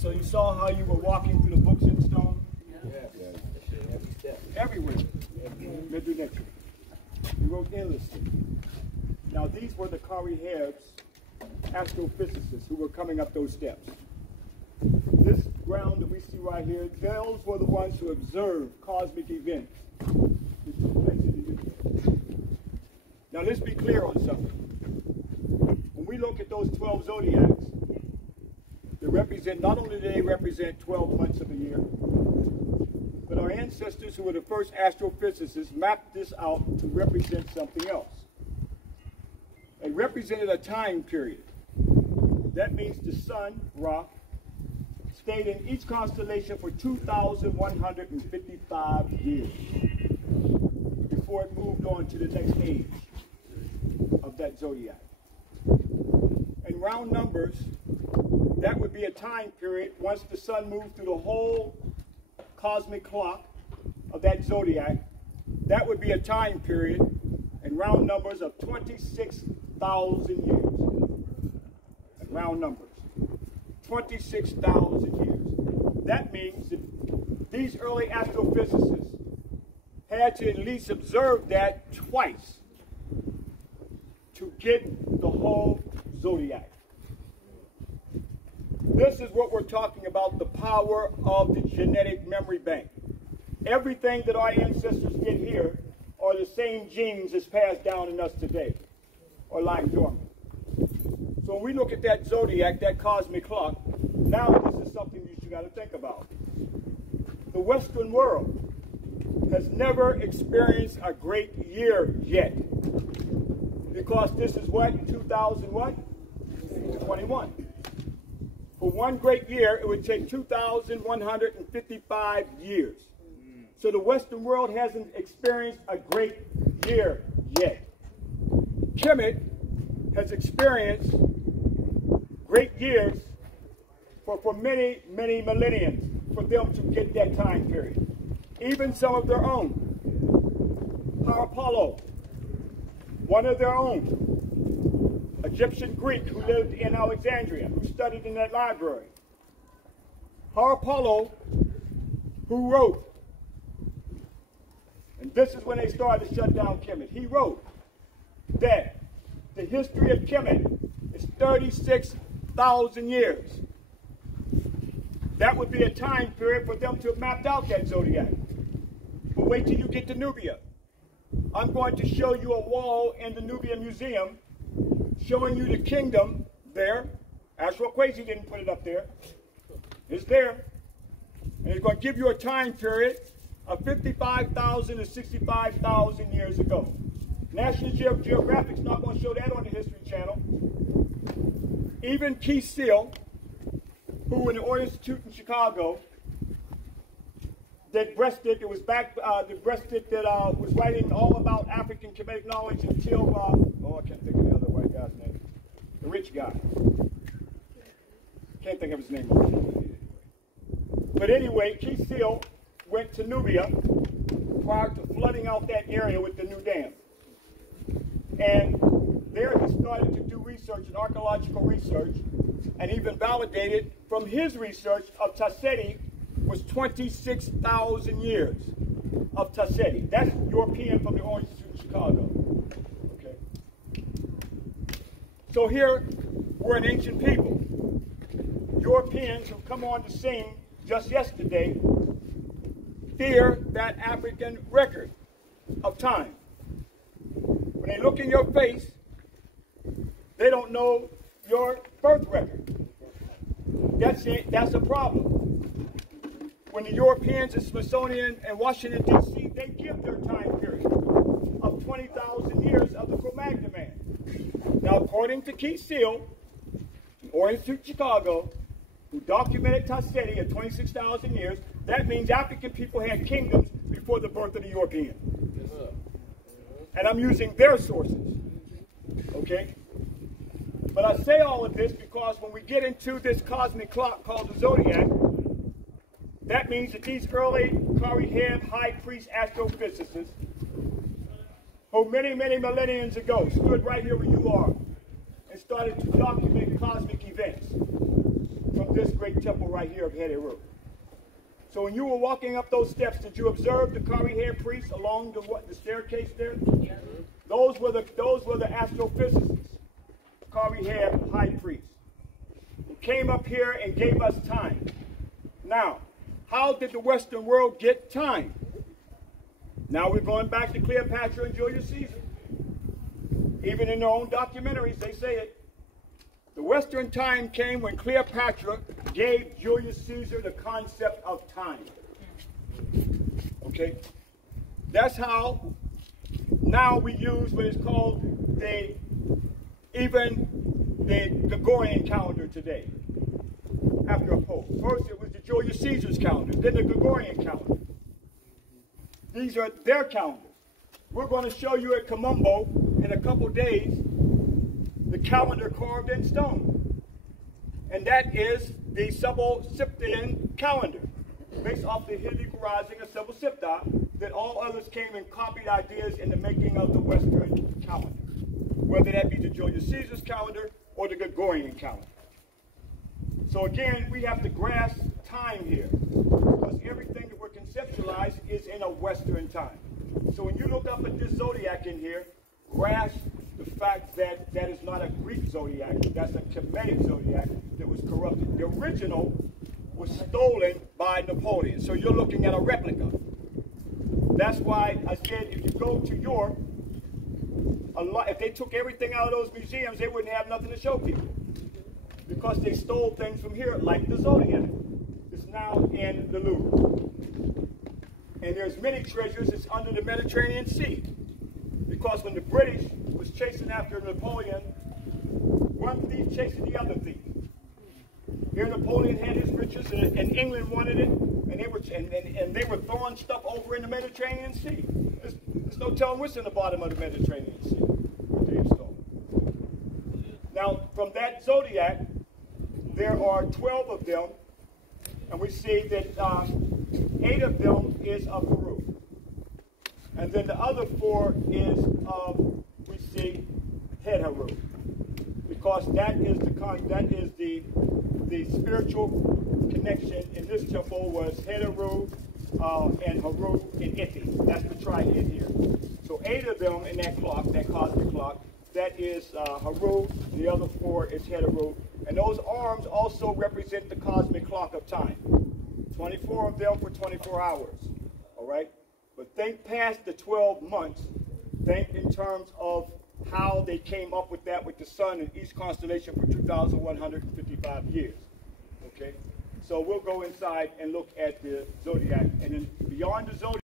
So you saw how you were walking through the books in stone? Yes. Everywhere. Medunetra. You wrote endlessly. Now these were the Kari-Hebs, astrophysicists, who were coming up those steps. This ground that we see right here, those were the ones who observed cosmic events that took place in the universe. Now let's be clear on something. When we look at those 12 zodiacs, they represent, not only do they represent 12 months of the year, but our ancestors, who were the first astrophysicists, mapped this out to represent something else. They represented a time period. That means the sun, Ra, stayed in each constellation for 2,155 years before it moved on to the next age of that zodiac. In round numbers, that would be a time period once the sun moved through the whole cosmic clock of that zodiac. That would be a time period in round numbers of 26,000 years. In round numbers, 26,000 years. That means that these early astrophysicists had to at least observe that twice to get the whole zodiac. This is what we're talking about, the power of the genetic memory bank. Everything that our ancestors did here are the same genes as passed down in us today, or lying dormant. So when we look at that zodiac, that cosmic clock, now this is something you got to think about. The Western world has never experienced a great year yet, because this is what, 2021. For one great year, it would take 2,155 years. So the Western world hasn't experienced a great year yet. Kemet has experienced great years for many, many millenniums for them to get that time period. Even some of their own. Apollo, one of their own. Egyptian Greek who lived in Alexandria, who studied in that library. Apollo, who wrote, and this is when they started to shut down Kemet. He wrote that the history of Kemet is 36,000 years. That would be a time period for them to have mapped out that zodiac. But wait till you get to Nubia. I'm going to show you a wall in the Nubia Museum showing you the kingdom there. Ashra Kwesi didn't put it up there. It's there. And it's going to give you a time period of 55,000 to 65,000 years ago. National Geographic's not going to show that on the History Channel. Even Keith Seal, who in the Art Institute in Chicago, that breasted, it was back, the breasted that was writing all about African Kemetic knowledge until, oh, I can't think of the other white guy's name. The rich guy. Can't think of his name. But anyway, Keith Seal went to Nubia prior to flooding out that area with the new dam. And there he started to do research and archaeological research, and even validated from his research of Tasseti was 26,000 years of Tasseti. That's European from the Art Institute in Chicago. Okay. So here we're an ancient people. Europeans who come on the scene just yesterday fear that African record of time. When they look in your face, they don't know your birth record. That's it. That's a problem. When the Europeans and Smithsonian and Washington, D.C., they give their time period of 20,000 years of the Cro-Magnon man. Now, according to Keith Seal, or Institute Chicago, who documented Tasseti at 26,000 years, that means African people had kingdoms before the birth of the European. And I'm using their sources. Okay? But I say all of this because when we get into this cosmic clock called the zodiac, that means that these early Kari-Heb high priest astrophysicists, who many, many millenniums ago stood right here where you are and started to document cosmic events from of this great temple right here of Heru. So when you were walking up those steps, did you observe the curly haired priests along the staircase there? Yes. Those were the astrophysicists, curly haired high priests, who came up here and gave us time. Now, how did the Western world get time? Now we're going back to Cleopatra and Julius Caesar. Even in their own documentaries, they say it. The Western time came when Cleopatra gave Julius Caesar the concept of time. Okay? That's how now we use what is called the Gregorian calendar today. After a pope. First it was the Julius Caesar's calendar, then the Gregorian calendar. These are their calendars. We're going to show you at Kamumbo in a couple days the calendar carved in stone. And that is the Sebo-Siptian calendar, based off the Hilly Rising of Sebo-Sipta, that all others came and copied ideas in the making of the Western calendar, whether that be the Julius Caesar's calendar or the Gregorian calendar. So again, we have to grasp time here, because everything that we're conceptualized is in a Western time. So when you look up at this zodiac in here, grasp the fact that that is not a Greek zodiac, that's a Kemetic zodiac that was corrupted. The original was stolen by Napoleon, so you're looking at a replica. That's why I said if you go to Europe, if they took everything out of those museums, they wouldn't have nothing to show people, because they stole things from here, like the zodiac. It's now in the Louvre. And there's many treasures that's under the Mediterranean Sea. Because when the British was chasing after Napoleon, one thief chasing the other thief. Here Napoleon had his riches, and England wanted it, and they were throwing stuff over in the Mediterranean Sea. There's no telling what's in the bottom of the Mediterranean Sea. Now, from that zodiac, there are 12 of them, and we see that 8 of them is of Heru. And then the other 4 is of, we see, Head Heru. Because that is the spiritual connection in this temple was Head Heru and Heru in Ithi. That's the triad here. So 8 of them in that clock, that cosmic clock, that is Heru, the other 4 is Head Heru. And those arms also represent the cosmic clock of time. 24 of them for 24 hours. All right? But think past the 12 months. Think in terms of how they came up with that with the sun in each constellation for 2,155 years. Okay? So we'll go inside and look at the zodiac. And then beyond the zodiac,